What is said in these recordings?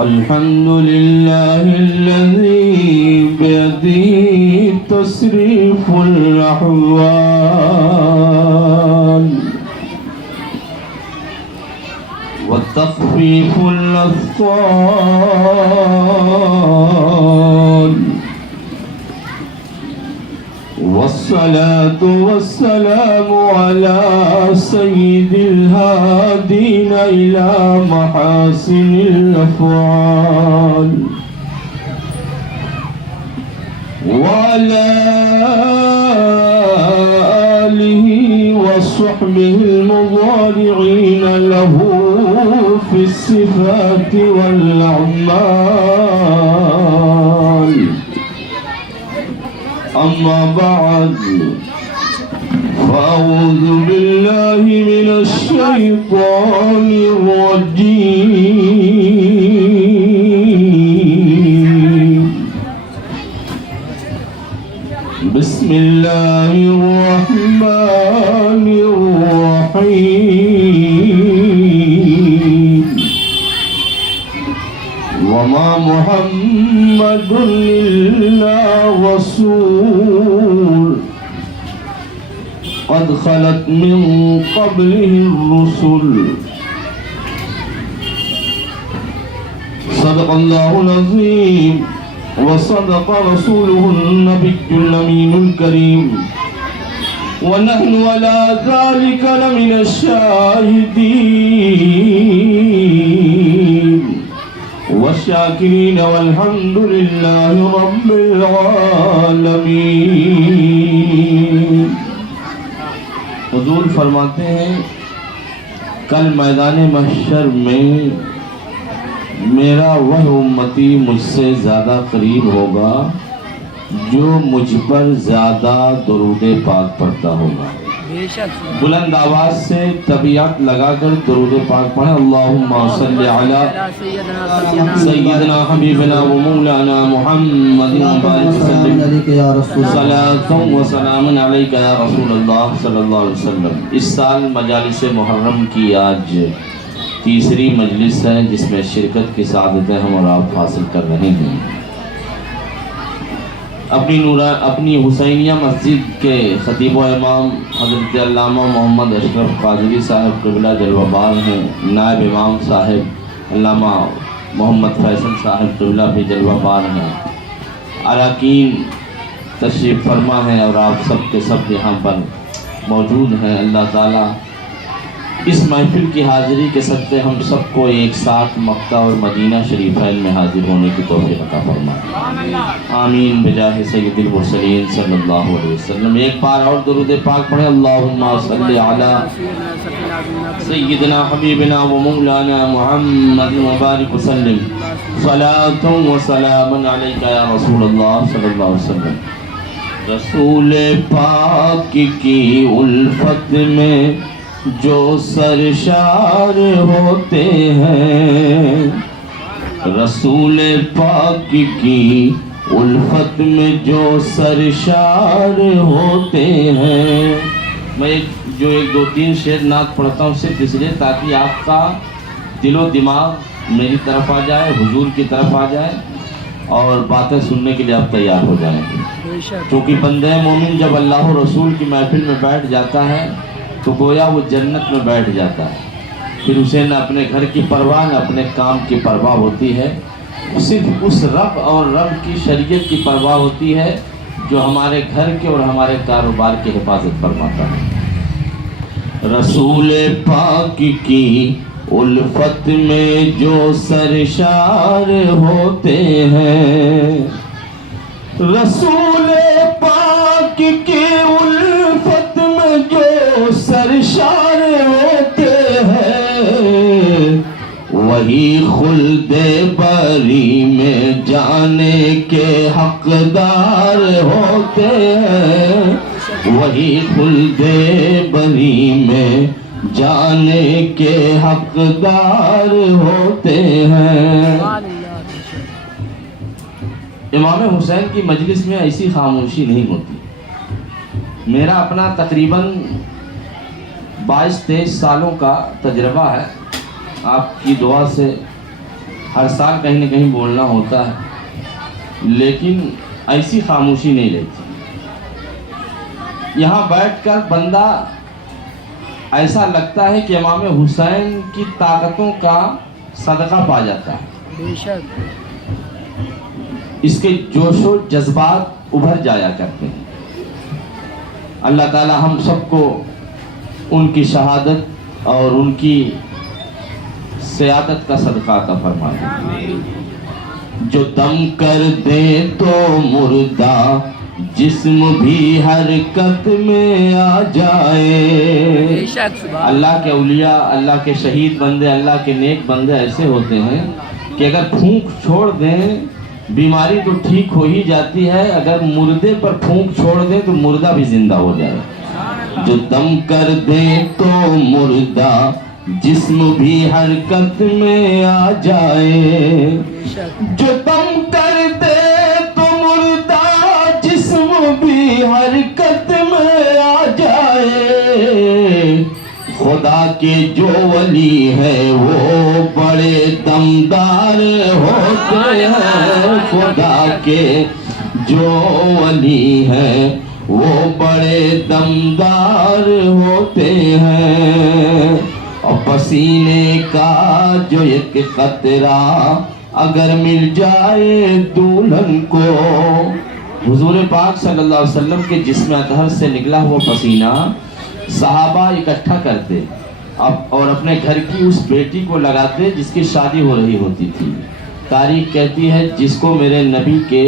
الحمد لله الذي بيده تصريف الأحوال وتخفيف الأثقال، والصلاة والسلام على سيد الهادين إلى محاسن الأفعال، وعلى آله وصحبه المضارعين له في الصفات والأعمال. أما بعد، فأعوذ بالله من الشيطان الرجيم. بسم الله الرحمن الرحيم. وما محمد إلا رسول قد خلت من قبله الرسل. صدق الله العظيم وصدق رسوله النبي الأمين الكريم، ونحن على ذلك لمن الشاهدين والشاكرين، والحمد لله رب العالمين. حضور فرماتے ہیں کل میدان محشر میں میرا وہ امتی مجھ سے زیادہ قریب ہوگا جو مجھ پر زیادہ درود پاک پڑھتا ہوگا. بلند آواز سے طبیعت لگا کر درود پاک پڑھیں. اللہم صلی علی سیدنا حبیبنا و مولانا محمد صلاۃ و سلام علیک یا رسول اللہ صلی اللہ علیہ وسلم. اس سال مجالس محرم کی آج تیسری مجلس ہے جس میں شرکت کی سعادتیں ہم اور آپ حاصل کر رہے ہیں. اپنی حسینیہ مسجد کے خطیب و امام حضرت علامہ محمد اشرف قادری صاحب قبلہ جلوہ بار ہیں. نائب امام صاحب علامہ محمد فیصل صاحب قبلہ بھی جلوہ بار ہیں. اراکین تشریف فرما ہیں اور آپ سب کے سب یہاں پر موجود ہیں. اللہ تعالیٰ اس محفل کی حاضری کے صدقے ہم سب کو ایک ساتھ مکہ اور مدینہ شریفین میں حاضر ہونے کی توفیق عطا فرمائے. آمین بجاہ سید المرسلین صلی اللہ علیہ وسلم. ایک بار اور درود پاک پڑھیں. اللہم صلی علی سیدنا حبیبنا و مولانا محمد مبارک وسلم. صلاۃ و سلام علیک یا رسول اللہ صلی اللہ علیہ وسلم. رسول پاک کی الفت میں جو سرشار ہوتے ہیں، رسول پاک کی الفت میں جو سرشار ہوتے ہیں. میں ایک دو تین شعر نعت پڑھتا ہوں صرف اس لیے تاکہ آپ کا دل و دماغ میری طرف آ جائے، حضور کی طرف آ جائے اور باتیں سننے کے لیے آپ تیار ہو جائیں. کیونکہ بندہ مومن جب اللہ و رسول کی محفل میں بیٹھ جاتا ہے تو گویا وہ جنت میں بیٹھ جاتا ہے. پھر اسے نہ اپنے گھر کی پرواہ نہ اپنے کام کی پرواہ ہوتی ہے، صرف اس رب اور رب کی شریعت کی پرواہ ہوتی ہے جو ہمارے گھر کے اور ہمارے کاروبار کی حفاظت فرماتا ہے. رسول پاک کی الفت میں جو سرشار ہوتے ہیں، رسول پاک کی الفت میں جو سرشار ہوتے ہیں، وہی خلد بری میں جانے کے حقدار ہوتے ہیں، وہی خلد بری میں جانے کے حقدار ہوتے ہیں. امام حسین کی مجلس میں ایسی خاموشی نہیں ہوتی. میرا اپنا تقریباً 22-23 سالوں کا تجربہ ہے. آپ کی دعا سے ہر سال کہیں نہ کہیں بولنا ہوتا ہے، لیکن ایسی خاموشی نہیں رہتی۔ یہاں بیٹھ کر بندہ ایسا لگتا ہے کہ امام حسین کی طاقتوں کا صدقہ پا جاتا ہے، بے شک اس کے جوش و جذبات ابھر جایا کرتے ہیں۔ اللہ تعالی ہم سب کو ان کی شہادت اور ان کی سیادت کا صدقہ عطا فرمائے۔ جو دم کر دے تو مردہ جسم بھی حرکت میں آ جائے۔ بے شک سبحان اللہ کے اولیاء، اللہ کے شہید بندے، اللہ کے نیک بندے ایسے ہوتے ہیں کہ اگر پھونک چھوڑ دیں بیماری تو ٹھیک ہو ہی جاتی ہے، اگر مردے پر پھونک چھوڑ دیں تو مردہ بھی زندہ ہو جائے۔ جو دم کر دے تو مردہ جسم بھی حرکت میں آ جائے۔ بے شک جو دم کر دے تو مردہ جسم بھی حرکت میں آ جائے۔ خدا کے جو ولی ہے وہ بڑے دمدار ہوتے ہیں، خدا کے جو ولی ہے وہ بڑے دمدار ہوتے ہیں۔ اور پسینے کا جو ایک قطرہ اگر مل جائے دلہن کو، حضور پاک صلی اللہ علیہ وسلم کے جسم اطہر سے نکلا ہوا پسینہ صحابہ اکٹھا کرتے اور اپنے گھر کی اس بیٹی کو لگاتے جس کی شادی ہو رہی ہوتی تھی۔ تاریخ کہتی ہے جس کو میرے نبی کے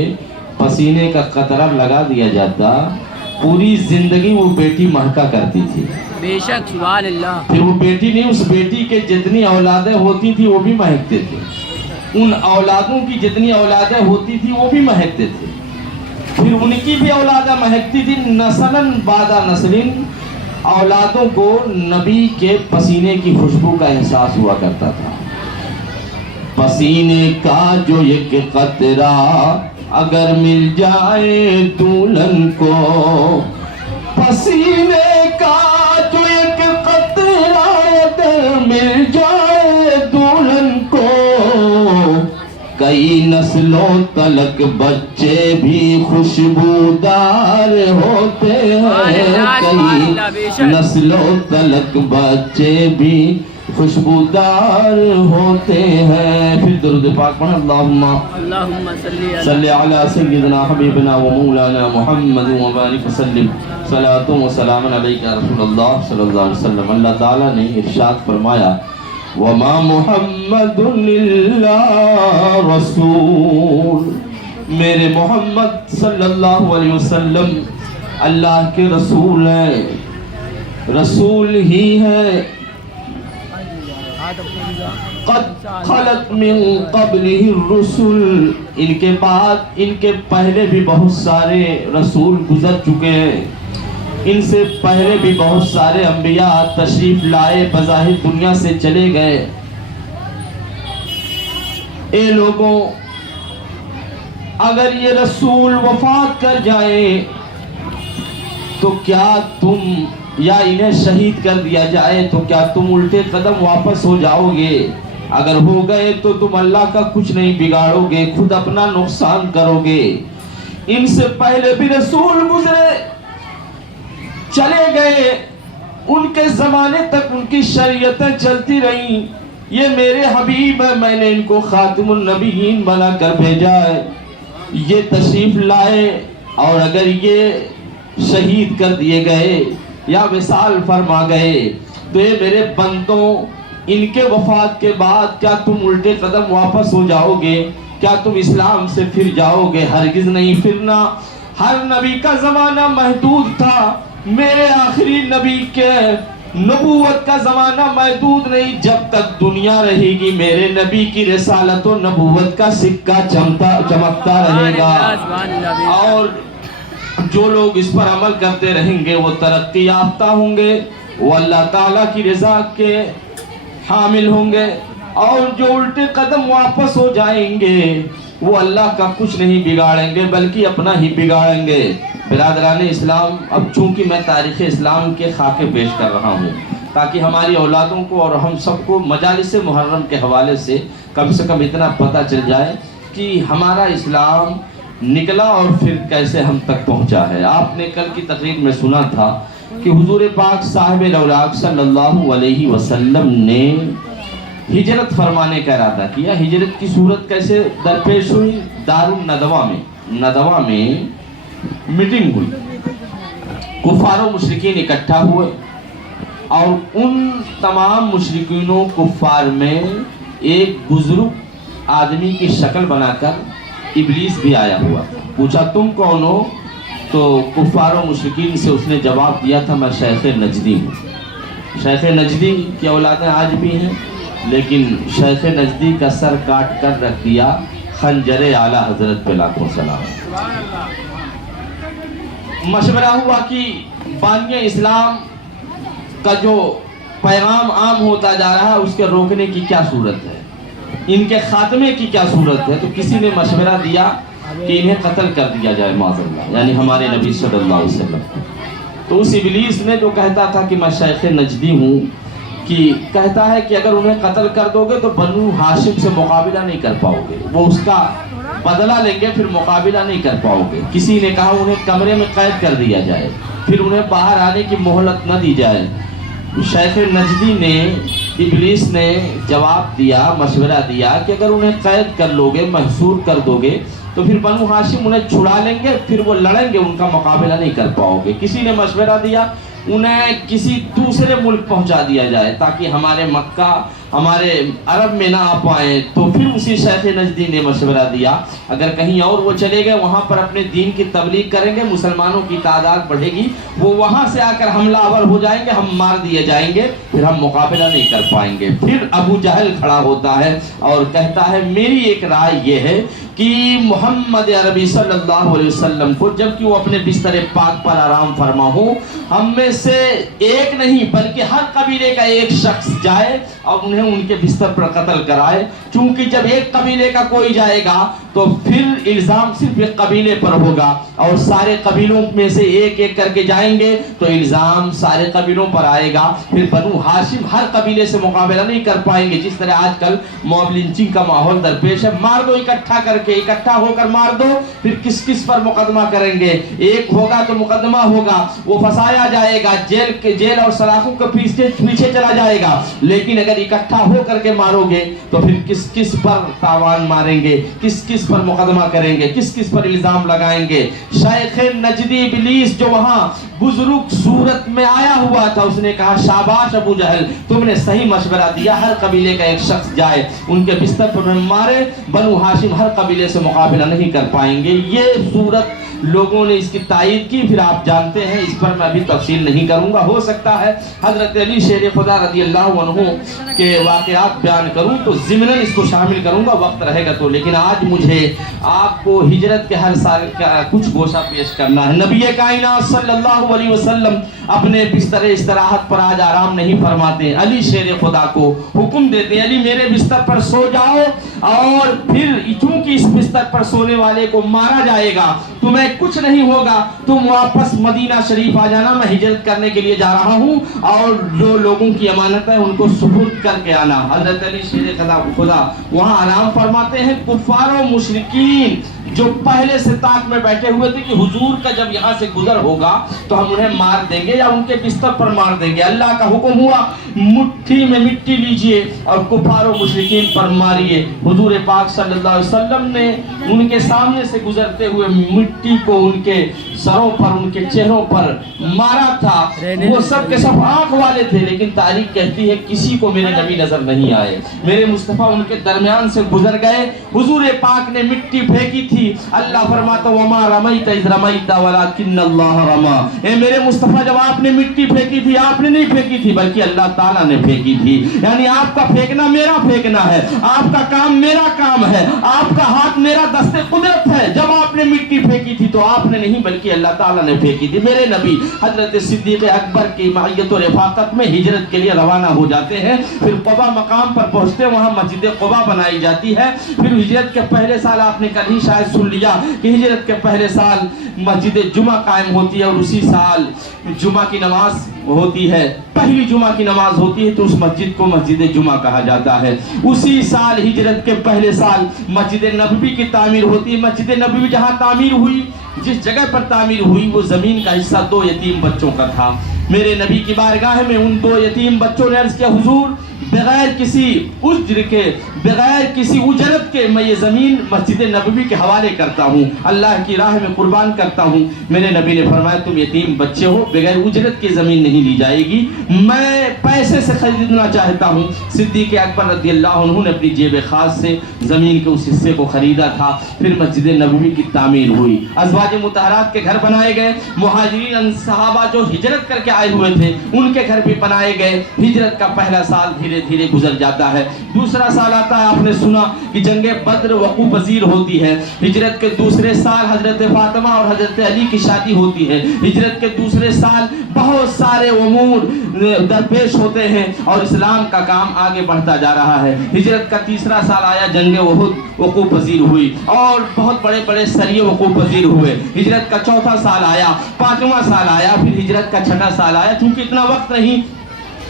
پسینے کا قطرہ لگا دیا جاتا پوری زندگی وہ بیٹی مہکا کرتی تھی۔ بے شک سبحان اللہ۔ پھر وہ بیٹی نہیں، اس بیٹی کے جتنی اولادیں ہوتی تھی وہ بھی مہکتے تھے، ان اولادوں کی جتنی اولادیں ہوتی تھی وہ بھی مہکتے تھے، پھر ان کی بھی اولادیں مہکتی تھی، نسلاً بعد نسلیں اولادوں کو نبی کے پسینے کی خوشبو کا احساس ہوا کرتا تھا۔ پسینے کا جو ایک قطرہ اگر مل جائے دلہن کو، پسینے کا جو ایک قطرہ اگر مل جائے دلہن کو، کئی نسلوں تلک بچے بھی خوشبودار ہوتے ہیں، کئی نسلوں تلک بچے بھی خوشبودار ہوتے ہیں۔ پھر درود پاک پڑھیں، اللہم صلی علی سیدنا حبیبنا و مولانا محمد و بارک وسلم، صلاۃ و سلام علیک یا رسول اللہ صلی اللہ علیہ وسلم۔ اللہ تعالیٰ نے ارشاد فرمایا وَمَا مُحَمَّدٌ إِلَّا رَسُولٌ، میرے محمد صلی اللہ علیہ وسلم اللہ کے رسول ہیں، رسول ہی ہیں۔ قد خلت من قبلہ الرسل، ان کے بعد ان کے پہلے بھی بہت سارے رسول گزر چکے ہیں، ان سے پہلے بھی بہت سارے انبیاء تشریف لائے، بظاہر دنیا سے چلے گئے۔ اے لوگوں، اگر یہ رسول وفات کر جائیں تو کیا تم، یا انہیں شہید کر دیا جائے تو کیا تم الٹے قدم واپس ہو جاؤ گے؟ اگر ہو گئے تو تم اللہ کا کچھ نہیں بگاڑو گے، خود اپنا نقصان کرو گے۔ ان سے پہلے بھی رسول گزرے، چلے گئے، ان کے زمانے تک ان کی شریعتیں چلتی رہیں۔ یہ میرے حبیب ہے، میں نے ان کو خاتم النبیین بنا کر بھیجا ہے، یہ تشریف لائے، اور اگر یہ شہید کر دیے گئے یا وصال فرما گئے تو یہ میرے بندوں، ان کے وفات کے بعد کیا تم الٹے قدم واپس ہو جاؤ گے؟ کیا تم اسلام سے پھر جاؤ گے؟ ہرگز نہیں پھرنا۔ ہر نبی کا زمانہ محدود تھا، میرے آخری نبی کے نبوت کا زمانہ محدود نہیں، جب تک دنیا رہے گی میرے نبی کی رسالت و نبوت کا سکہ چمکتا رہے گا، اور جو لوگ اس پر عمل کرتے رہیں گے وہ ترقی یافتہ ہوں گے، وہ اللہ تعالیٰ کی رضا کے حامل ہوں گے، اور جو الٹے قدم واپس ہو جائیں گے وہ اللہ کا کچھ نہیں بگاڑیں گے بلکہ اپنا ہی بگاڑیں گے۔ برادران اسلام، اب چونکہ میں تاریخ اسلام کے خاکے پیش کر رہا ہوں تاکہ ہماری اولادوں کو اور ہم سب کو مجالس محرم کے حوالے سے کم اتنا پتہ چل جائے کہ ہمارا اسلام نکلا اور پھر کیسے ہم تک پہنچا ہے۔ آپ نے کل کی تقریر میں سنا تھا کہ حضور پاک صاحب اولاق صلی اللہ علیہ وسلم نے ہجرت فرمانے کا ارادہ کیا۔ ہجرت کی صورت کیسے درپیش ہوئی؟ ندوہ میں میٹنگ ہوئی، کفار و مشرکین اکٹھا ہوئے، اور ان تمام مشرکین و کفار میں ایک بزرگ آدمی کی شکل بنا کر ابلیس بھی آیا ہوا۔ پوچھا تم کون ہو؟ تو کفار و مشرکین سے اس نے جواب دیا تھا میں شیخ نجدی ہوں۔ شیخ نجدی کی اولادیں آج بھی ہیں، لیکن شیخ نجدی کا سر کاٹ کر رکھ دیا خنجر اعلیٰ حضرت پہ لاکھوں سلام۔ مشورہ ہوا کہ بانی اسلام کا جو پیغام عام ہوتا جا رہا ہے اس کے روکنے کی کیا صورت ہے، ان کے خاتمے کی کیا صورت ہے؟ تو کسی نے مشورہ دیا کہ انہیں قتل کر دیا جائے معاذ اللہ، یعنی ہمارے نبی صلی اللہ علیہ وسلم۔ تو اس ابلیس نے جو کہتا تھا کہ میں شیخ نجدی ہوں، کہ کہتا ہے کہ اگر انہیں قتل کر دو گے تو بنو ہاشم سے مقابلہ نہیں کر پاؤ گے، وہ اس کا بدلہ لیں گے، پھر مقابلہ نہیں کر پاؤ گے۔ کسی نے کہا انہیں کمرے میں قید کر دیا جائے، پھر انہیں باہر آنے کی مہلت نہ دی جائے۔ شیخ نجدی نے، ابلیس نے جواب دیا، مشورہ دیا کہ اگر انہیں قید کر لو گے، محصور کر دو گے، تو پھر بنو ہاشم انہیں چھڑا لیں گے، پھر وہ لڑیں گے، ان کا مقابلہ نہیں کر پاؤ گے۔ کسی نے مشورہ دیا انہیں کسی دوسرے ملک پہنچا دیا جائے تاکہ ہمارے مکہ، ہمارے عرب میں نہ آ پائیں۔ تو پھر اسی شیخ نجدی نے مشورہ دیا اگر کہیں اور وہ چلے گئے، وہاں پر اپنے دین کی تبلیغ کریں گے، مسلمانوں کی تعداد بڑھے گی، وہ وہاں سے آ کر حملہ آور ہو جائیں گے، ہم مار دیے جائیں گے، پھر ہم مقابلہ نہیں کر پائیں گے۔ پھر ابو جہل کھڑا ہوتا ہے اور کہتا ہے میری ایک رائے یہ ہے کہ محمد عربی صلی اللہ علیہ وسلم کو جبکہ وہ اپنے بستر پاک پر آرام فرما ہو، ہم میں سے ایک نہیں بلکہ ہر قبیلے کا ایک شخص جائے اور انہیں ان کے بستر پر قتل کرائے، چونکہ جب ایک قبیلے کا کوئی جائے گا تو پھر الزام صرف ایک قبیلے پر ہوگا، اور سارے قبیلوں میں سے ایک ایک کر کے جائیں گے تو الزام سارے قبیلوں پر آئے گا، پھر بنو ہاشم ہر قبیلے سے مقابلہ نہیں کر پائیں گے۔ جس طرح آج کل موب لنچنگ کا ماحول درپیش ہے، مار دو اکٹھا کر کے، اکٹھا ہو کر مار دو، پھر کس کس پر مقدمہ کریں گے؟ ایک ہوگا تو مقدمہ ہوگا، وہ پھنسایا جائے گا، جیل اور سلاخوں کے پیچھے چلا جائے گا، لیکن اگر اکٹھا ہو کر کے مارو گے تو پھر کس کس پر تاوان ماریں گے، کس کس پر مقدمہ کریں گے، کس کس پر الزام لگائیں گے؟ شیخ نجدی ابلیس جو وہاں بزرگ صورت میں آیا ہوا تھا، اس نے کہا شاباش ابو جہل، تم نے صحیح مشورہ دیا، ہر قبیلے کا ایک شخص جائے، ان کے بستر پر مارے، بنو ہاشم ہر قبیلے سے مقابلہ نہیں کر پائیں گے۔ یہ صورت لوگوں نے اس کی تائید کی، پھر آپ جانتے ہیں، اس پر میں ابھی تفصیل نہیں کروں گا، ہو سکتا ہے حضرت علی شیر خدا رضی اللہ عنہ کے واقعات بیان کروں تو ضمناً اس کو شامل کروں گا، وقت رہے گا تو، لیکن آج مجھے آپ کو ہجرت کے ہر سال کا کچھ گوشہ پیش کرنا ہے۔ نبی کائنات صلی اللہ علیہ وسلم اپنے بستر استراحت پر آج آرام نہیں فرماتے، علی شیر خدا کو حکم دیتے ہیں علی میرے بستر پر سو جاؤ، اور پھر چونکہ اس بستر پر سونے والے کو مارا جائے گا، تمہیں کچھ نہیں ہوگا، تم واپس مدینہ شریف آ جانا، میں ہجرت کرنے کے لیے جا رہا ہوں، اور جو لوگوں کی امانت ہے ان کو سپرد کر کے آنا۔ حضرت علی شیر خدا وہاں آرام فرماتے ہیں۔ کفار و مشرکین جو پہلے سے طاق میں بیٹھے ہوئے تھے کہ حضور کا جب یہاں سے گزر ہوگا تو ہم انہیں مار دیں گے یا ان کے بستر پر مار دیں گے، اللہ کا حکم ہوا مٹھی میں مٹی لیجئے اور کفار و مشرکین پر ماریے۔ حضور پاک صلی اللہ علیہ وسلم نے ان کے سامنے سے گزرتے ہوئے مٹی کو ان کے سروں پر، ان کے چہروں پر مارا تھا، وہ سب کے سب آنکھ والے تھے، لیکن تاریخ کہتی ہے کسی کو میرے نبی نظر نہیں آئے، میرے مصطفیٰ ان کے درمیان سے گزر گئے۔ حضور پاک نے مٹی پھینکی تھی، اللہ فرماتا وما رمیت اذ رمیت ولکن اللہ رما، اے میرے مصطفیٰ جب آپ نے مٹی پھینکی تھی آپ نے نہیں پھینکی تھی بلکہ اللہ تعالیٰ نے پھینکی تھی، یعنی آپ کا پھینکنا میرا پھینکنا ہے، آپ کا کام میرا کام ہے، آپ کا ہاتھ میرا دست قدرت ہے۔ جب آپ نے مٹی پھینکی تھی تو آپ نے نہیں بلکہ اللہ تعالیٰ نے پھینکی تھی۔ میرے نبی حضرت صدیق اکبر کی معیت و رفاقت میں ہجرت کے لیے روانہ ہو جاتے ہیں، پھر قبا مقام پر پہنچتے ہیں، وہاں مسجد قبا بنائی جاتی ہے، پھر ہجرت کے پہلے سال آپ نے کل ہی شاید शायद सुन लिया कि हिजरत के पहले साल मस्जिद जुमा कायम होती है और उसी साल जुमा की नमाज होती है, पहली जुमा की नमाज होती है, तो उस मस्जिद को मस्जिद जुमा कहा जाता है। उसी साल हिजरत के पहले साल मस्जिद नबवी की तामीर होती है। मस्जिद नबवी जहाँ तामीर हुई, जिस जगह पर तामीर हुई, वो जमीन का हिस्सा 2 यतीम बच्चों का था। मेरे नबी की बारगाह में उन 2 यतीम बच्चों ने अर्ज किया, हुजूर बगैर किसी उज्र के, बगैर किसी उजरत के मैं ये ज़मीन मस्जिद नबवी के हवाले करता हूँ, अल्लाह की राह में कुर्बान करता हूँ। मेरे नबी ने फरमाया, तुम यतीम बच्चे हो, बगैर उजरत की ज़मीन नहीं ली जाएगी, मैं पैसे से खरीदना चाहता हूँ। सिद्दीक़ अकबर रज़ियल्लाहु अन्हु ने अपनी जेब खास से ज़मीन के उस हिस्से को ख़रीदा था। फिर मस्जिद नबवी की तामीर हुई, अज़वाज मुतहरात के घर बनाए गए, मुहाजिरीन सहाबा जो हिजरत करके आए हुए थे उनके घर भी बनाए गए। हिजरत का पहला साल धीरे धीरे गुजर जाता है। दूसरा साल आता है, आपने सुना कि जंगे बद्र वक़ू पजीर होती है। हिजरत के दूसरे साल हजरत फातिमा और हजरत अली की शादी होती है। हिजरत के दूसरे साल बहुत सारे उमूर दरपेश होते हैं और इस्लाम का काम आगे बढ़ता जा रहा है। हिजरत का तीसरा साल आया, जंगे उहुद वक़ू पजीर हुई और बहुत बड़े बड़े सरिये वक़ू पजीर हुए। हिजरत का चौथा साल आया, पांचवा साल आया, फिर हिजरत का छठा साल आया। क्योंकि इतना वक्त नहीं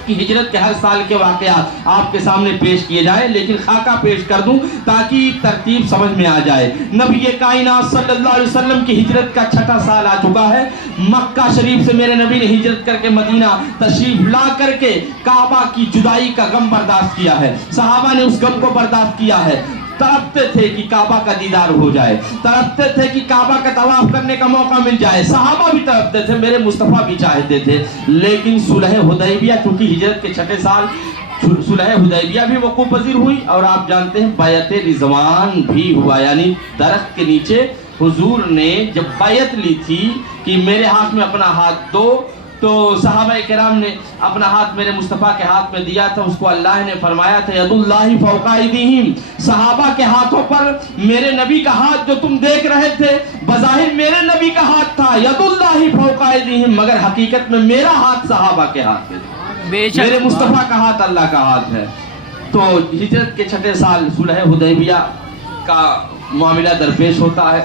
कि हिजरत के हर साल के वाक़यात आपके सामने पेश किए जाए, लेकिन खाका पेश कर दूं ताकि तरतीब समझ में आ जाए। नबी कायनात सल्लल्लाहु अलैहि वसल्लम की हिजरत का छठा साल आ चुका है। मक्का शरीफ से मेरे नबी ने हिजरत करके मदीना तशरीफ ला करके काबा की जुदाई का गम बर्दाश्त किया है। सहाबा ने उस गम को बर्दाश्त किया है। तड़पते थे कि काबा का दीदार हो जाए, तड़पते थे कि काबा का तवाफ करने का मौका मिल जाए। सहाबा भी तड़पते थे, मेरे मुस्तफ़ा भी चाहते थे। लेकिन सुलह हुदैबिया, क्योंकि हिजरत के छठे साल सुलह हुदैबिया भी वक़ूफ़ पज़ीर हुई और आप जानते हैं बैत रिज़वान भी हुआ, यानी दरख्त के नीचे हुजूर ने जब बैत ली थी कि मेरे हाथ में अपना हाथ दो, तो सहाबा किराम ने अपना हाथ मेरे मुस्तफ़ा के हाथ में दिया था। उसको अल्लाह ने फरमाया था, यदुल्लाहि फौका अयदीहिम, सहाबा के हाथों पर मेरे नबी का हाथ जो तुम देख रहे थे बज़ाहिर मेरे नबी का हाथ था, यदुल्लाहि फौका अयदीहिम, मगर हकीकत में मेरा हाथ सहाबा के हाथ में था, मेरे मुस्तफ़ा का हाथ अल्लाह का हाथ है। तो हिजरत के छठे साल सुलह हुदैबिया का मामला दरपेश होता है।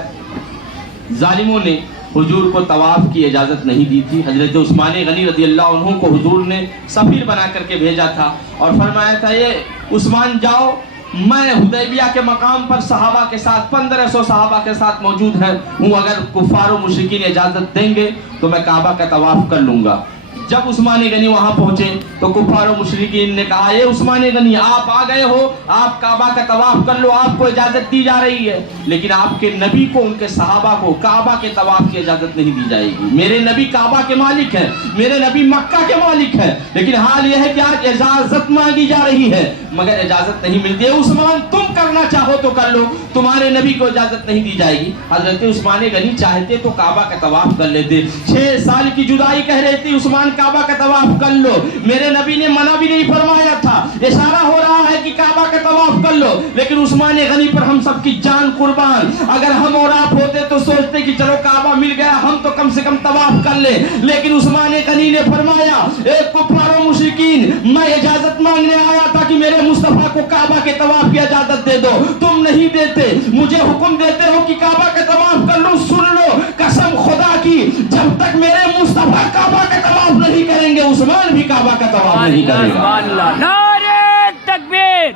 जालिमों ने हुजूर को तवाफ की इजाज़त नहीं दी थी। हजरत उस्मान गनी रज़ियल्लाहु अन्हु को हुजूर ने सफ़ीर बना करके भेजा था और फरमाया था, ये उस्मान जाओ, मैं हुदैबिया के मकाम पर सहाबा के साथ 1500 सहाबा के साथ मौजूद हूँ, अगर कुफ़ार और मुशरिकीन इजाज़त देंगे तो मैं काबा का तवाफ कर लूँगा। जब उस्मान गनी वहां पहुंचे तो कुफार और मुशरिकीन ने कहा, ये उस्मान गनी आप आ गए हो, आप काबा का तवाफ कर लो, आपको इजाजत दी जा रही है, लेकिन आपके नबी को, उनके सहाबा को काबा के तवाफ की इजाजत नहीं दी जाएगी। मेरे नबी काबा के मालिक हैं, मेरे नबी मक्का के मालिक हैं, लेकिन हाल यह है कि आज इजाजत मांगी जा रही है मगर इजाजत नहीं मिलती है। उस्मान तुम करना चाहो तो कर लो, तुम्हारे नबी को इजाजत नहीं दी जाएगी। हजरत उस्मान गनी चाहते तो काबा का तवाफ कर लेते। 6 साल की जुदाई कह रहे थे उस्मान काबा का तवाफ कर लो, मेरे नबी ने मना भी नहीं फरमाया था, इशारा हो रहा है कि काबा का तवाफ कर लो, लेकिन उस्मान गनी पर हम सबकी जान कुर्बान। अगर हम और आप होते तो सोचते कि चलो काबा मिल गया, हम तो कम से कम तवाफ कर ले, लेकिन उस्मान गनी ने फरमाया, एक कुफार और मुशरिकीन, मैं इजाजत मांगने आया था कि मेरे मुस्तफा को काबा के तवाफ की इजाजत दे दो, तुम नहीं देते, मुझे हुक्म देते हो कि काबा का तवाफ कर लो। सुन लो, कसम खुदा की, जब तक मेरे मुस्तफा काबा का तवाफ नहीं करेंगे उस्मान भी काबा का तवाफ नहीं करेगा। नारे तकबीर,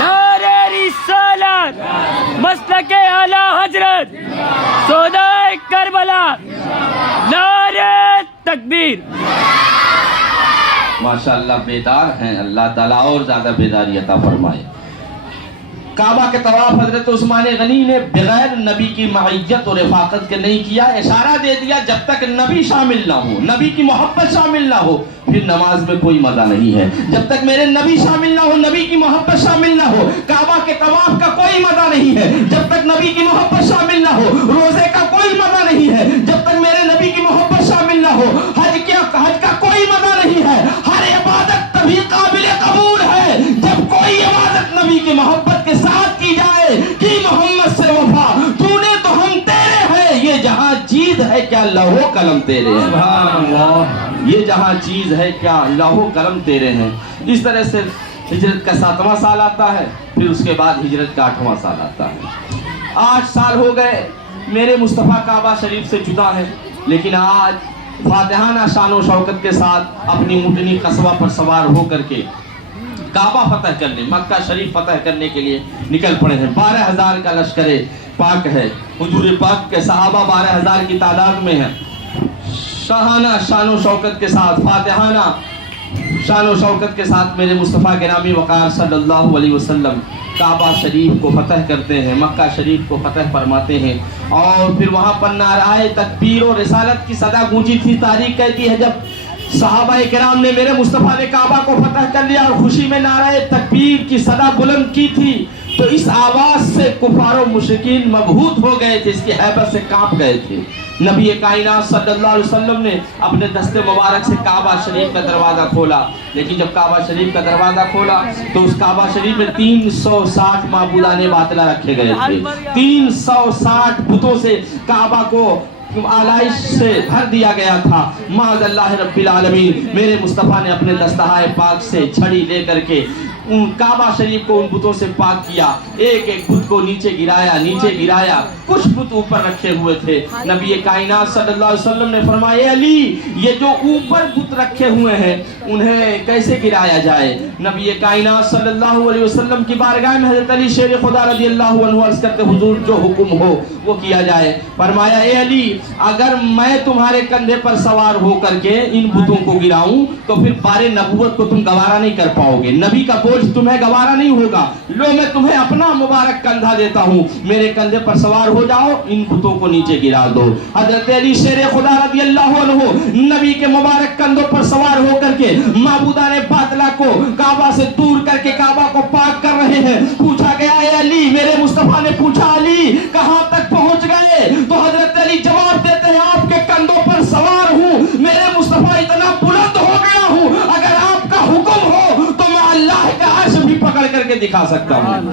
नारे रिसालत, मसलके आला हजरत, सोदाए करबला, नारे तकबीर। माशाअल्लाह बेदार हैं, अल्लाह ताला और ज्यादा बेदारी अता फरमाए। काबा के तवाफ हजरत उस्मान गनी ने बगैर नबी की मइयत और रफाकत के नहीं किया। इशारा दे दिया, जब तक नबी शामिल ना हो, नबी की मोहब्बत शामिल ना हो, फिर नमाज में कोई मजा नहीं है। जब तक मेरे नबी शामिल ना हो, नबी की मोहब्बत शामिल ना हो, काबा के तवाफ का कोई मजा नहीं है। जब तक नबी की मोहब्बत शामिल ना हो, रोजे का कोई मजा नहीं है। जब तक मेरे नबी की मोहब्बत शामिल ना हो, हज का कोई मजा नहीं है। हर इबादत तभी काबिल कबूल है जब कोई इबादत नबी की मोहब्बत के साथ की जाए कि मोहम्मद से वफा, तूने तो हम तेरे हैं, ये जहां चीज है क्या लौहो कलम तेरे हैं, ये जहां चीज है क्या लौहो कलम तेरे हैं। इस तरह से हिजरत का 7वां साल आता है, फिर उसके बाद हिजरत का 8वां साल आता है। 8 سال ہو گئے میرے مصطفیٰ کعبہ شریف سے جدا ہے، لیکن آج فاتحانہ شان و شوکت کے ساتھ اپنی اونٹنی قصبہ پر سوار ہو کر کے کعبہ فتح کرنے، مکہ شریف فتح کرنے کے لیے نکل پڑے ہیں۔ 12,000 کا لشکر پاک ہے، حضور پاک کے صحابہ 12,000 کی تعداد میں ہیں۔ شاہانہ شان و شوکت کے ساتھ، فاتحانہ شان و شوکت کے ساتھ میرے مصطفیٰ کے نامی وقار صلی اللہ علیہ وسلم کعبہ شریف کو فتح کرتے ہیں، مکہ شریف کو فتح فرماتے ہیں۔ اور پھر وہاں پر نعرہ تکبیر و رسالت کی صدا گونجی تھی۔ تاریخ کہتی ہے جب صحابہ کرام نے میرے مصطفیٰ نے کعبہ کو فتح کر لیا اور خوشی میں نعرہ تکبیر کی صدا بلند کی تھی، تو اس آواز سے کفار و مشرکین مبہوت ہو گئے تھے، اس کی ہیبت سے کانپ گئے تھے۔ نبی کائنات صلی اللہ علیہ وسلم نے اپنے دست مبارک سے کعبہ شریف کا دروازہ کھولا، لیکن جب کعبہ شریف کا دروازہ کھولا تو اس کعبہ شریف میں 360 معبودان باطلہ رکھے گئے تھے۔ 360 بتوں سے کعبہ کو آلائش سے بھر دیا گیا تھا۔ معاذ اللہ رب العالمین، میرے مصطفیٰ نے اپنے دستہائے پاک سے چھڑی لے کر کے ان کعبہ شریف کو ان بتوں سے پاک کیا، ایک ایک بت کو نیچے گرایا، کچھ بت اوپر رکھے ہوئے تھے۔ نبی کائنات صلی اللہ علیہ وسلم نے فرمایا، اے علی، یہ جو اوپر بت رکھے ہوئے ہیں انہیں کیسے گرایا جائے؟ نبی کائنات صلی اللہ علیہ وسلم کی بارگاہ میں حضرت علی شیر خدا رضی اللہ عنہ عرض کرتے، حضور جو حکم ہو وہ کیا جائے۔ فرمایا، اے علی، اگر میں تمہارے کندھے پر سوار ہو کر کے ان بتوں کو گراؤں تو پھر بار نبوت کو تم گوارا نہیں کر پاؤ گے، نبی کا بوجھ تمہیں گوارا نہیں ہوگا۔ لو، میں تمہیں اپنا مبارک کندھا دیتا ہوں، میرے کندھے پر سوار ہو جاؤ، ان بتوں کو نیچے گرا دو۔ حضرت علی شیر خدا رضی اللہ عنہ نبی کے مبارک کندھوں پر سوار ہو کر کے معبودان باطلہ کو کعبہ سے دور کر کے کعبہ کو پاک کر رہے ہیں۔ پوچھا گیا، اے علی، میرے مصطفیٰ نے پوچھا، علی کہاں تک پہنچ گئے؟ تو حضرت علی جواب دیتے ہیں، آپ کے کندھوں پر سوار ہوں، میرے مصطفیٰ اتنا بلند ہو گیا ہوں، اگر آپ کا حکم ہو تو میں اللہ کا عرش بھی پکڑ کر کے دکھا سکتا ہوں،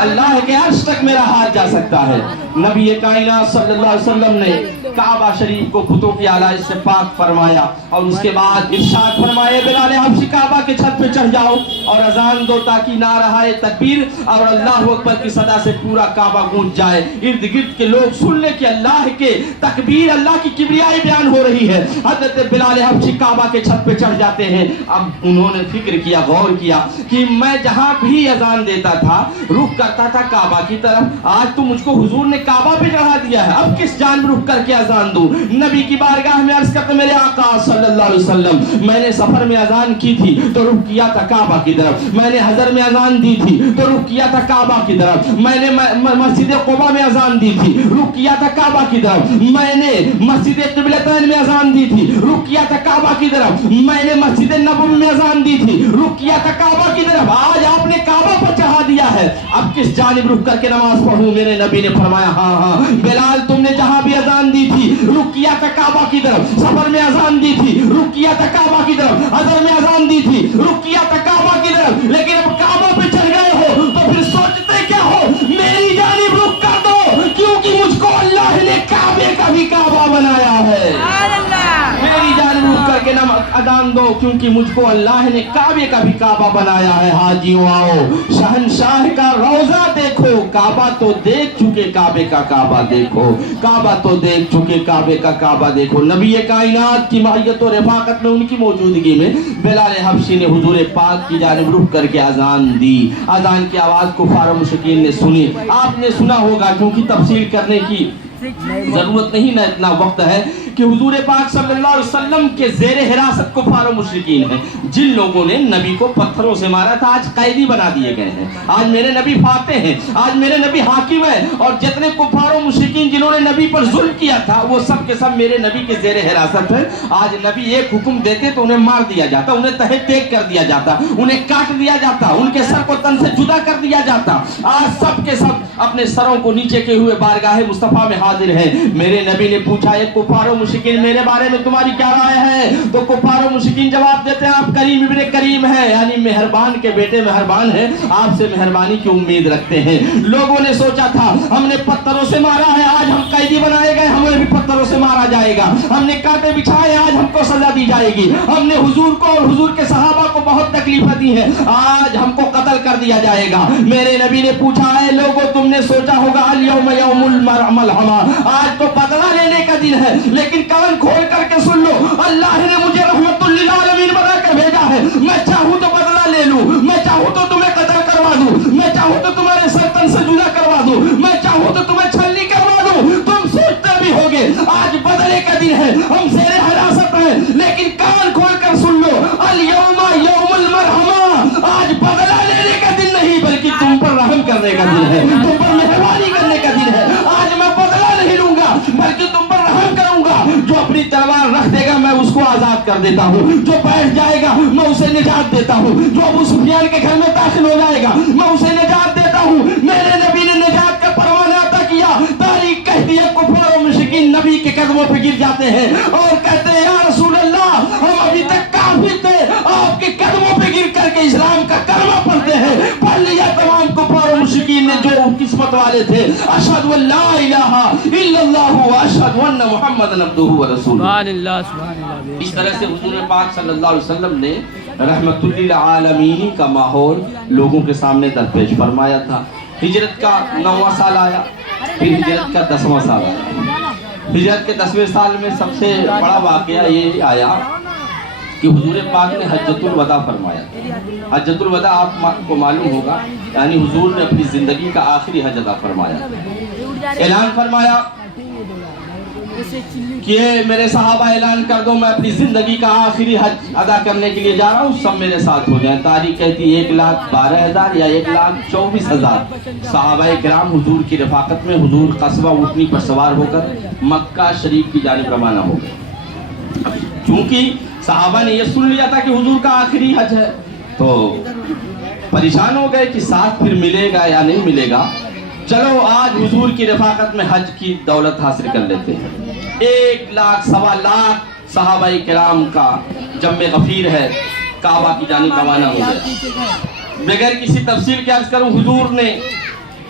اللہ کے عرش تک میرا ہاتھ جا سکتا ہے۔ نبی کائنات صلی اللہ علیہ وسلم نے کعبہ شریف کو بتوں کی آلائش سے پاک فرمایا اور اس کے بعد ارشاد فرمایا، بلال حبشی کعبہ کے چھت پہ چڑھ جاؤ اور اذان دو تاکہ نعرہ تکبیر اور اللہ اکبر کی صدا سے پورا کعبہ گونج جائے، ارد گرد کے لوگ سن لے کہ اللہ کے تکبیر، اللہ کی کبریائی بیان ہو رہی ہے۔ حضرت بلال حبشی کعبہ کے چھت پہ چڑھ جاتے ہیں۔ اب انہوں نے فکر کیا، غور کیا کہ میں جہاں بھی اذان دیتا تھا رخ کرتا تھا کعبہ کی طرف، آج تو مجھ کو حضور نے کعبہ پہ چڑھا دیا ہے، اب کس جانب رخ کر کے اذان دوں؟ نبی کی بارگاہ میں عرض کرتے، میرے آقا صلی اللہ علیہ وسلم، میں نے سفر میں اذان کی تھی تو رخ کیا تھا کعبہ کی طرف، میں نے حضر میں اذان دی تھی تو رخ کیا تھا کعبہ کی طرف، میں نے مسجد قباء میں اذان دی تھی رخ کیا تھا کعبہ کی طرف، میں نے مسجد قبلتین میں اذان دی تھی رخ کیا تھا کعبہ کی طرف، میں نے مسجد نبوی میں اذان دی تھی رخ کیا تھا کعبہ کی طرف، آج آپ نے کعبہ پر چڑھا دیا ہے، اب کس جانب رخ کر کے نماز پڑھوں؟ میرے نبی نے فرمایا، ہاں بلال، تم نے جہاں بھی اذان دی تھی رخ کیا تھا کعبہ کی طرف، سفر میں اذان دی تھی رخ کیا تھا کعبہ کی طرف، حضر میں اذان دی تھی رخ کیا تھا کعبہ کی طرف، لیکن اب کعبہ پہ چڑھ گئے ہو تو پھر سوچتے کیا ہو؟ میری جانب رخ کر دو، کیونکہ مجھ کو اللہ نے کعبے کا بھی کعبہ بنایا ہے، میری جانب رخ کر کے اذان دو، کیونکہ مجھ کو اللہ نے کعبے کا بھی کعبہ بنایا ہے۔ حاجیوں آؤ، شہنشاہ کا روضہ دیکھو، کعبہ تو دیکھ چکے، کعبے کا کعبہ دیکھو، کعبہ تو دیکھ چکے، کعبے کا کعبہ دیکھو۔ نبی کائنات کی معیت و رفاقت میں، ان کی موجودگی میں بلال حبشی نے حضور پاک کی جانب رخ کر کے اذان دی۔ اذان کی آواز کفار و مشرکین نے سنی، آپ نے سنا ہوگا، کیونکہ تفصیل کرنے کی ضرورت نہیں، نہ اتنا وقت ہے کہ حضور پاک صلی اللہ علیہ وسلم کے زیر حراست کفار و مشرکین ہیں، جن لوگوں نے نبی کو پتھروں سے مارا تھا، آج قیدی بنا دیے گئے ہیں۔ آج میرے نبی فاتح ہیں، آج میرے نبی حاکم ہیں، اور جتنے کفار و مشرکین جنہوں نے نبی پر ظلم کیا تھا وہ سب کے سب میرے نبی کے زیر حراست ہیں۔ آج نبی ایک حکم دیتے تو انہیں مار دیا جاتا، انہیں تہہ تیگ کر دیا جاتا، انہیں کاٹ دیا جاتا، ان کے سر کو تن سے جدا کر دیا جاتا۔ آج سب کے سب اپنے سروں کو نیچے کے ہوئے بارگاہ مصطفیٰ میں حاضر ہیں۔ میرے نبی نے پوچھا، ایک کفار و मुशरिकीन मेरे बारे में तुम्हारी क्या राय है? तो कुफार और मुशरिकीन जवाब देते हैं आप करीम इब्ने करीम है, यानी मेहरबान के बेटे मेहरबान है, आपसे मेहरबानी की उम्मीद रखते हैं। लोगों ने सोचा था हमने पत्थरों से मारा है, आज हम कैदी बनाए गए, हमें भी पत्थरों से मारा जाएगा। हमने कांटे बिछाए, आज हमको सजा दी जाएगी। हमने हुजूर को और हुजूर के सहाबा को बहुत तकलीफें दी हैं, आज हमको कत्ल कर दिया जाएगा। मेरे नबी ने पूछा है लोगों तुमने सोचा होगा अल यौम यौमुल मलहमा, आज तो बदला लेने का दिन है, लेकिन कान खोल करके सुन लो, अल्लाह ने मुझे रहमतुल लिल आलमीन बना कर भेजा है। मैं चाहूँ तो बदला ले लूं, मैं चाहूँ तो तुम्हें कत्ल करवा दूं, मैं चाहूँ तो तुम्हारे सर तन से जुदा करवा दूं, मैं चाहूँ तो तुम्हें छलनी करवा दूं। तुम सोचते भी होगे आज बदले का दिन है, हम ज़ेरे हिरासत हैं, लेकिन कान खोल कर सुन लो, अल यौम यौमुल मरहमा, आज बदला लेने का दिन नहीं बल्कि तुम पर रहम करने का दिन है, तुम पर मेहरबानी करने का दिन है। आज मैं बदला नहीं लूंगा बल्कि तुम पर रहम करूंगा। जो अपनी तलवार रख देगा मैं उसको आजाद कर देता हूँ, जो बैठ जाएगा मैं उसे निजात देता हूँ, जो अबू सुफियान के घर में दाखिल हो जाएगा मैं उसे निजात देता हूँ। मेरे नबी ने निजात का परवाना अता किया, तारीख कहती है कुफार और मुशरिकीन नबी के कदमों पर गिर जाते हैं और कहते हैं या रसूल अल्लाह हम अभी तक काफिर थे, आपके कदमों पे गिर करके इस्लाम का कलमा पढ़ते हैं। पढ़ लिया तमाम कुफार और मुशरिकीन ने जो किस्मत वाले थे, अशहदु अल्ला इलाहा इल्लल्लाह व अशहदु अन्ना मुहम्मदन अब्दुहु व रसूलुहु। सुभान अल्लाह। इस तरह से हुजूर पाक सल्लल्लाहु अलैहि वसल्लम ने रहमतुल लिल आलमीन का माहौल लोगों के सामने दरपेश फरमाया था। हिजरत का 9वां साल आया, फिर हिजरत का 10वां साल आया। हिजरत के 10वें साल में सबसे बड़ा वाकया ये आया कि हुजूर पाक ने हज्जतुल वदा फरमाया। हज्जतुल वदा आपको मालूम होगा, यानी हुजूर ने अपनी जिंदगी का आखिरी हज अदा फरमाया। ऐलान फरमाया कि मेरे सहाबा ऐलान कर दो मैं अपनी जिंदगी का आखिरी हज अदा करने के लिए जा रहा हूँ, सब मेरे साथ हो जाए। तारीख कहती है 1,12,000 या 1,24,000 सहाबा किराम हुजूर की रफाकत में हुजूर कस्बा ऊँटनी पर सवार होकर मक्का शरीफ की जानिब रवाना हो गए। चूंकि सहाबा ने यह सुन लिया था कि हुजूर का आखिरी हज है, तो परेशान हो गए कि साथ फिर मिलेगा या नहीं मिलेगा। चलो आज हुजूर की रफाकत में हज की दौलत हासिल कर लेते हैं। 1 लाख सवा लाख सहाबा किराम का जम्मे गफीर है, काबा की जानिब रवाना हो गया। बगैर किसी तफसील के अर्ज करूं, हुजूर ने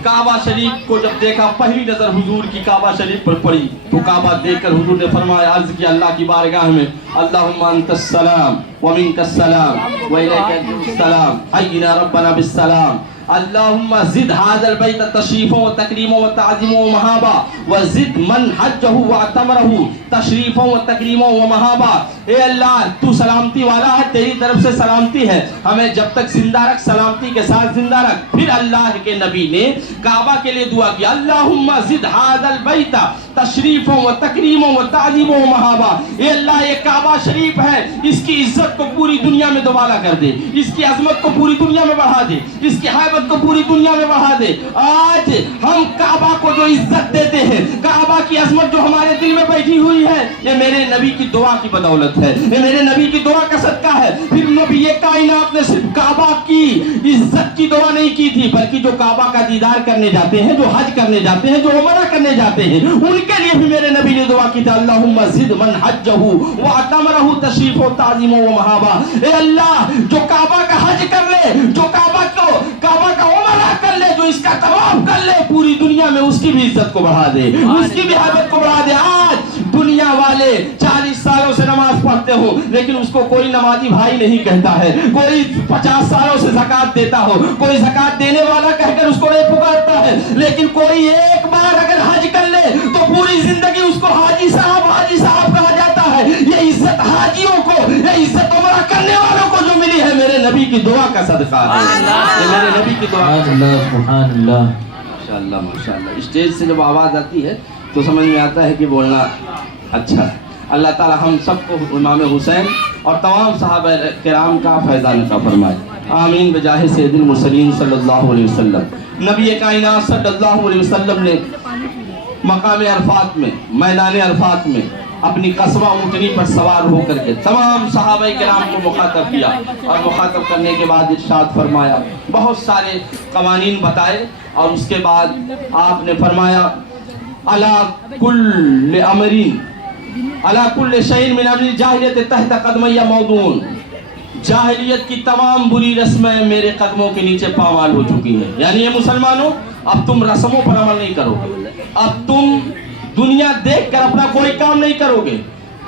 काबा शरीफ को जब देखा, पहली नजर हुजूर की काबा शरीफ पर पड़ी, तो काबा देखकर हुजूर ने फरमाया, अर्ज किया अल्लाह की बारगाह में, अल्लाहुम्मा अंतस सलाम व मिनकस सलाम व इलैका सलाम हय्यिना रब्बना बिस सलाम अल्लाहुम्मा जिद हाज़ल बैत तशरीफों व तकरीमों व ताज़ीमों व महाबा व जिद मन हज्जहु व अतमरहु तशरीफों व तकरीमों व महाबा। ए अल्लाह तू सलामती वाला है, तेरी तरफ से सलामती है, हमें जब तक जिंदा रख, सलामती के साथ जिंदा रख। फिर अल्लाह के नबी ने काबा के लिए दुआ की, अल्लाहुम्मा जिद हाज़ल बैत तशरीफों व तकरीमों व ताज़ीमों व महाबा। ए अल्लाह ये काबा शरीफ है, इसकी इज्जत को पूरी दुनिया में दोबारा कर दे, इसकी अजमत को पूरी दुनिया में बढ़ा दे, इसकी हैबत को पूरी दुनिया में बढ़ा दे। आज हम काबा को जो इज्जत देते हैं, काबा की अजमत जो हमारे दिल में बैठी हुई है, ये मेरे नबी की दुआ की बदौलत है, ये मेरे नबी की दुआ का सदका है। फिर नबी ये कायनात ने सिर्फ काबा की इज्जत की दुआ नहीं की थी, बल्कि जो काबा का दीदार करने जाते हैं, जो हज करने जाते हैं, जो उमरा करने जाते हैं, उनके लिए भी मेरे नबी ने दुआ की थी, अल्लाहुम्मा जिद मन हज्जहु व अतमरहु तशरीफो ताज़ीमो व महाबा। ए अल्लाह जो काबा का हज कर ले, जो काबा का उमरा कर ले, जो इसका तवाफ कर ले, पूरी दुनिया में उसकी भी इज्जत को बढ़ा दे, उसकी भी हैबत को बढ़ा दे। आज दुनिया वाले 40 सालों से नमाज पढ़ते हो, लेकिन उसको कोई नमाजी भाई नहीं कहता है, कोई 50 सालों से ज़कात देता हो, कोई ज़कात देने वाला कहकर उसको नहीं पुकारता है, लेकिन कोई एक बार अगर हज कर ले तो पूरी जिंदगी उसको हाजी साहब कहा जाता है। ये इज्जत हाजियों को, ये इज्जत उमरा करने वालों को जो मिली है, मेरे नबी की दुआ का सदका है, मेरे नबी की दुआ। माशाअल्लाह माशाअल्लाह। स्टेज से जब आवाज़ आती है तो समझ में आता है कि बोलना अच्छा है। अल्लाह ताला हम सबको इमाम हुसैन और तमाम सहाबा किराम का फैज़ान अता फरमाए, आमीन बजाहे सय्यदुल मुरसलीन सल्लल्लाहु अलैहि वसल्लम। नबी कायनात सल्लल्लाहु अलैहि वसल्लम ने मकाम अरफात में, मैदान अरफात में अपनी कस्बा ऊँटनी पर सवार होकर के तमाम सहाबा किराम को मुखातब किया, और मुखातब करने के बाद इरशाद फरमाया, बहुत सारे कवानीन बताए, और उसके बाद आपने फरमाया अला कुल्ल अमरीन अला कुल्ल शैइन मिन अमरिल जाहिलियत तहत कदमैया मौदून, जाहिलियत की तमाम बुरी रस्में मेरे कदमों के नीचे पामाल हो चुकी है। यानी ये मुसलमानों, अब तुम रस्मों पर अमल नहीं करोगे, अब तुम दुनिया देखकर अपना कोई काम नहीं करोगे,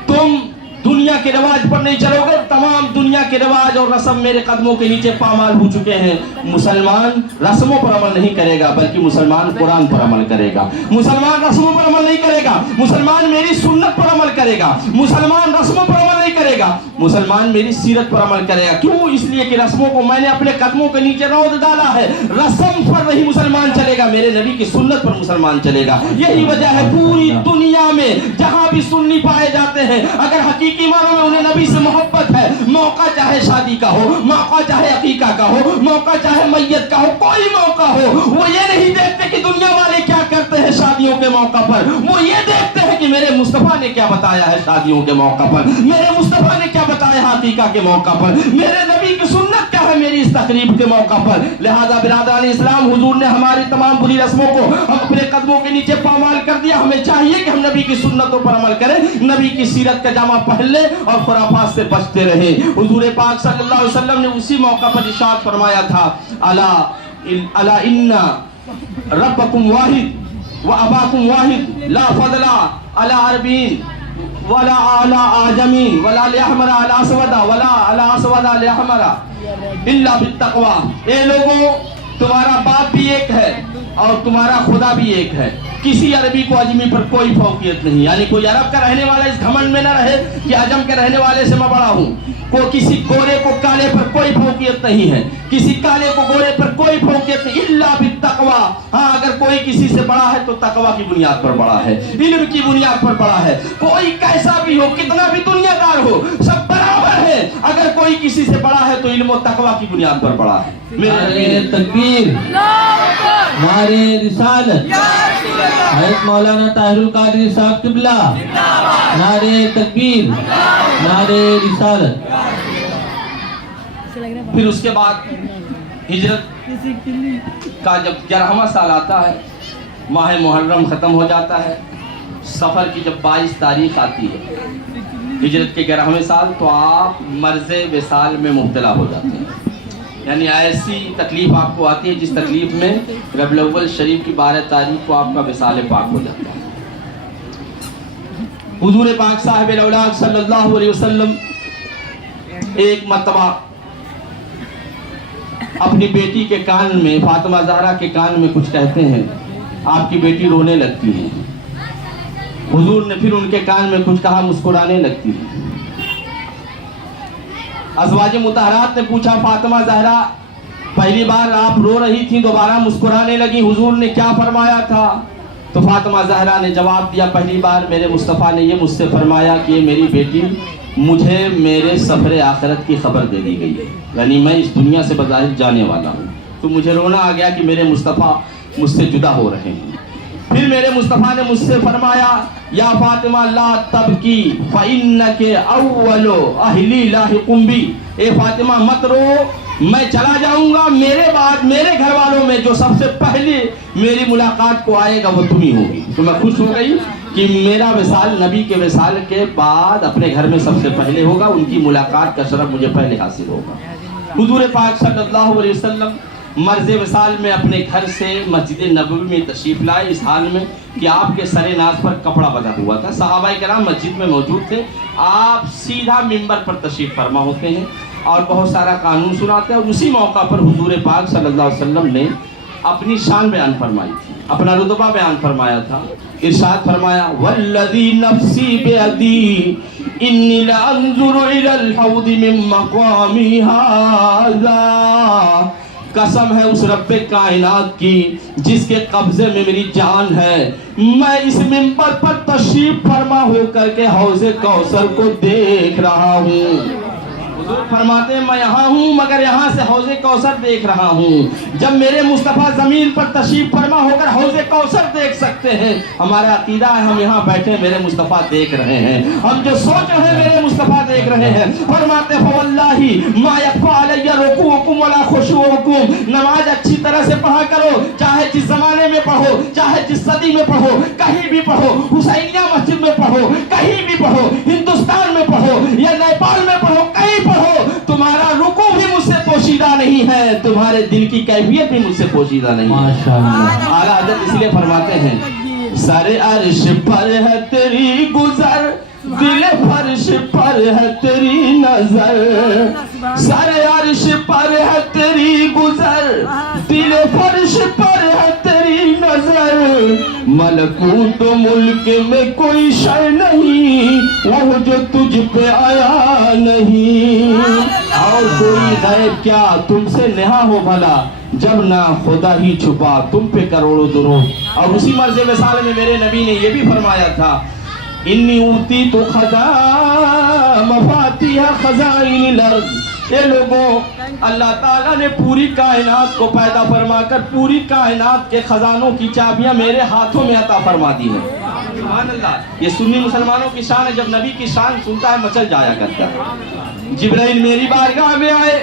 तुम दुनिया के रिवाज पर नहीं चलोगे, तमाम दुनिया के रिवाज और रस्म मेरे कदमों के नीचे पामाल हो चुके हैं। मुसलमान रस्मों पर अमल नहीं करेगा, बल्कि मुसलमान कुरान पर अमल करेगा। मुसलमान रस्मों पर अमल नहीं करेगा, मुसलमान मेरी सुन्नत पर अमल करेगा। मुसलमान रस्मों पर अमल नहीं करेगा, मुसलमान मेरी सीरत पर अमल करेगा। क्यों? इसलिए कि रस्मों को मैंने अपने कदमों के नीचे रौंद डाला है। रस्म पर नहीं मुसलमान चलेगा, मेरे नबी की सुन्नत पर मुसलमान चलेगा। यही वजह है पूरी दुनिया में जहां भी सुन्नी पाए जाते हैं, अगर हकीकी मानों में उन्हें नबी से मोहब्बत है, मौका चाहे शादी का हो, मौका चाहे अकीका का हो, मौका चाहे मैयत का हो, कोई मौका हो, वो ये नहीं देखते कि दुनिया वाले क्या करते हैं शादियों के मौका पर, वो ये देखते हैं कि मेरे मुस्तफा ने क्या बताया है शादियों के मौका पर, मेरे मुस्तफा ने क्या बताया है अकीका के मौका पर, मेरे नबी की सुन्नत क्या है मेरी इस तकरीब के मौका पर। लिहाजा बिरादरान इस्लाम, हुजूर ने हमारी तमाम बुरी रस्मों को हम अपने कदमों के नीचे पामाल कर दिया। हमें चाहिए कि हम नबी की सुन्नतों पर अमल करें, नबी की सीरत का जामा पहन ले और खुराफात से बचते रहे। हुजूर पाक सल्लल्लाहु अलैहि वसल्लम ने उसी मौका पर इरशाद फरमाया था, अला इन्ना रब्बकुम वाहिद व अबाकुम वाहिद ला फदला अला अरबीन वला अला आजमीन वला लिहमरा अला असवदा वला अला असवदा लिहमरा इल्ला बित्तक़वा। ए लोगों, तुम्हारा बाप भी एक है और तुम्हारा खुदा भी एक है। किसी अरबी को अजमी पर कोई फौकियत नहीं, यानी कोई अरब का रहने वाला इस घमंड में न रहे कि अजम के रहने वाले से मैं बड़ा हूँ। को किसी गोरे को काले पर कोई फौकियत नहीं है, किसी काले को गोरे पर कोई फौकियत नहीं, इल्ला बित्तक़वा। हाँ, अगर कोई किसी से बड़ा है तो तकवा की बुनियाद पर बड़ा है, इल्म की बुनियाद पर बड़ा है। कोई कैसा भी हो, कितना भी दुनियादार हो, सब बराबर है। अगर कोई किसी से बड़ा है तो इल्म और तकवा की बुनियाद पर बड़ा है। नारे तकबीर, नारे रिसालत, हज़रत मौलाना ताहिरुल कादरी साहब किबला, नारे तकबीर, नारे रिसालत। फिर उसके बाद हिजरत का जब 11वां साल आता है, माह मुहर्रम ख़त्म हो जाता है, सफ़र की जब 22 तारीख आती है हिजरत के 11वें साल, तो आप मर्ज़ विसाल में मुब्तला हो जाते हैं। यानी ऐसी तकलीफ़ आपको आती है जिस तकलीफ़ में रबीउल अव्वल शरीफ की 12 तारीख को आपका विसाल पाक हो जाता है। हुजूर पाक साहिब औलाद सल्लल्लाहु अलैहि वसल्लम एक मर्तबा अपनी बेटी के कान में, फातिमा ज़हरा के कान में कुछ कहते हैं, आपकी बेटी रोने लगती है। हुजूर ने फिर उनके कान में कुछ कहा, मुस्कुराने लगती है। अज़वाज मुतहरात ने पूछा, फातिमा ज़हरा पहली बार आप रो रही थी, दोबारा मुस्कुराने लगी, हुजूर ने क्या फरमाया था? तो फातिमा ज़हरा ने जवाब दिया, पहली बार मेरे मुस्तफ़ा ने ये मुझसे फरमाया कि ये मेरी बेटी, मुझे मेरे सफ़र आखिरत की खबर दे दी गई है, यानी मैं इस दुनिया से बज़ाहिर जाने वाला हूँ। तो मुझे रोना आ गया कि मेरे मुस्तफ़ा मुझसे जुदा हो रहे हैं। फिर मेरे मुस्तफ़ा ने मुझसे फरमाया, या फातिमा ला तबकी फ़इन्नके अव्वलु अहली लाहिकुम बी। ए फातिमा मत रो, मैं चला जाऊंगा, मेरे बाद मेरे घर वालों में जो सबसे पहले मेरी मुलाकात को आएगा वो तुम ही होगी। तो मैं खुश हो गई कि मेरा विसाल नबी के विसाल के बाद अपने घर में सबसे पहले होगा, उनकी मुलाकात का शरफ मुझे पहले हासिल होगा। हुजूर पाक सल्लल्लाहु अलैहि वसल्लम मर्ज़ विसाल में अपने घर से मस्जिद नबवी में तशरीफ़ लाए, इस हाल में कि आपके सरे नाज पर कपड़ा बंधा हुआ था। सहाबाए किराम मस्जिद में मौजूद थे, आप सीधा मिंबर पर तशरीफ़ फरमा होते हैं और बहुत सारा कानून सुनाते हैं। और उसी मौका पर हुजूर पाक सल्लल्लाहु अलैहि वसल्लम ने अपनी शान बयान फरमाई थी, अपना रुतबा बयान फरमाया था। इरशाद फरमाया, वल्लज़ी नफ्सी बियदी इन्नी लअंज़ुरु इलल हौदी मिन मक़ामी हाज़ा। कसम है उस रब्बे कायनात की जिसके कब्जे में मेरी जान है, मैं इस मिंबर पर तशरीफ फरमा होकर के हौज़े कौसर को देख रहा हूँ। हुजूर फरमाते हैं मैं यहाँ हूँ मगर यहाँ से हौज़े कौसर देख रहा हूँ। जब मेरे मुस्तफ़ा ज़मीन पर तशरीफ फरमा होकर हौज़े कौसर देख सकते हैं, हमारा अकीदा है हम यहाँ बैठे मेरे मुस्तफ़ा देख रहे हैं, हम जो सोच रहे हैं मेरे मुस्तफ़ा देख रहे हैं। फरमाते वल्लाही मा यख्फा अलैया रुकूअकुम वला खुशूअकुम, नमाज अच्छी तरह से पढ़ा करो, चाहे जिस जमाने में पढ़ो, चाहे जिस सदी में पढ़ो, कहीं भी पढ़ो, हुसैनिया मस्जिद में पढ़ो, कहीं भी पढ़ो, हिंदुस्तान में पढ़ो या नेपाल में पढ़ो, कहीं पढ़ो, तुम्हारा रुकू भी मुझसे पोशीदा नहीं है, तुम्हारे दिल की कैफियत भी मुझसे पोशीदा नहीं है। माशाअल्लाह। आला हज़रत इसलिए फरमाते हैं सारे अर्श पर है तेरी गुजर, दिल फर्श पर है तेरी नजर, सारे अर्श पर है तेरी गुजर, दिल फर्श पर है तेरी नजर, मलकूत मुल्क में कोई शय नहीं वो जो तुझ पे आया नहीं, और कोई गैब क्या तुमसे नेहा हो भला, जब ना खुदा ही छुपा तुम पे करोड़ों दुरूद। और उसी मर्ज़ वसाल में मेरे नबी ने ये भी फरमाया था इन्नी ऊती तो खजा मफातिहा खजाइनिल अर्ज़, ये लोगों अल्लाह ताला ने पूरी कायनात को पैदा फरमा कर पूरी कायनात के खजानों की चाबियां मेरे हाथों में अता फरमा दी है। सुभान अल्लाह। ये सुन्नी मुसलमानों की शान है, जब नबी की शान सुनता है मचल जाया करता है। जिब्राइल मेरी बारगाह में आए,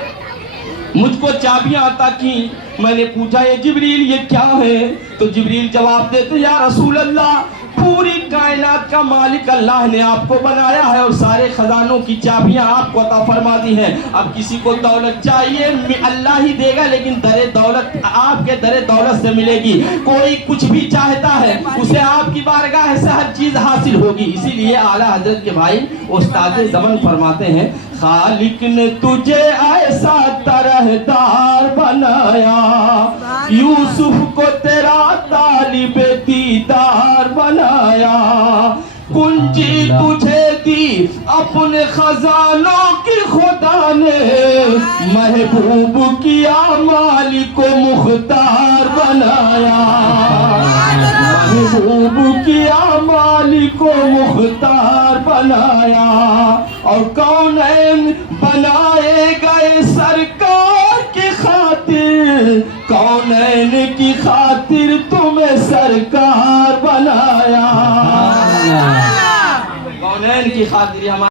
मुझको चाबियां अता की, मैंने पूछा ये जिब्रील ये क्या है, तो जिब्रील जवाब देते या रसूल अल्लाह पूरी कायनात का मालिक अल्लाह ने आपको बनाया है और सारे खजानों की चाबियां आपको अता फरमा दी हैं। अब किसी को दौलत चाहिए अल्लाह ही देगा, लेकिन दरे दौलत आपके दरे दौलत से मिलेगी। कोई कुछ भी चाहता है उसे आपकी बारगाह से हर चीज हासिल होगी। इसीलिए आला हजरत के भाई उस्ताद ज़मन फरमाते हैं खालिक ने तुझे ऐसा तरहदार बनाया, यूसुफ को तेरा तालिबे दीदार बनाया, कुंजी तुझे दी अपने खजानों की खुदा ने, महबूब किया मालिक को मुख्तार बनाया, महबूब किया मालिक को मुख्तार बनाया, और कौनैन बनाए गए सरकार की खातिर, कौनैन की खातिर तुम्हें सरकार बनाया, कौनैन की खातिर हमारे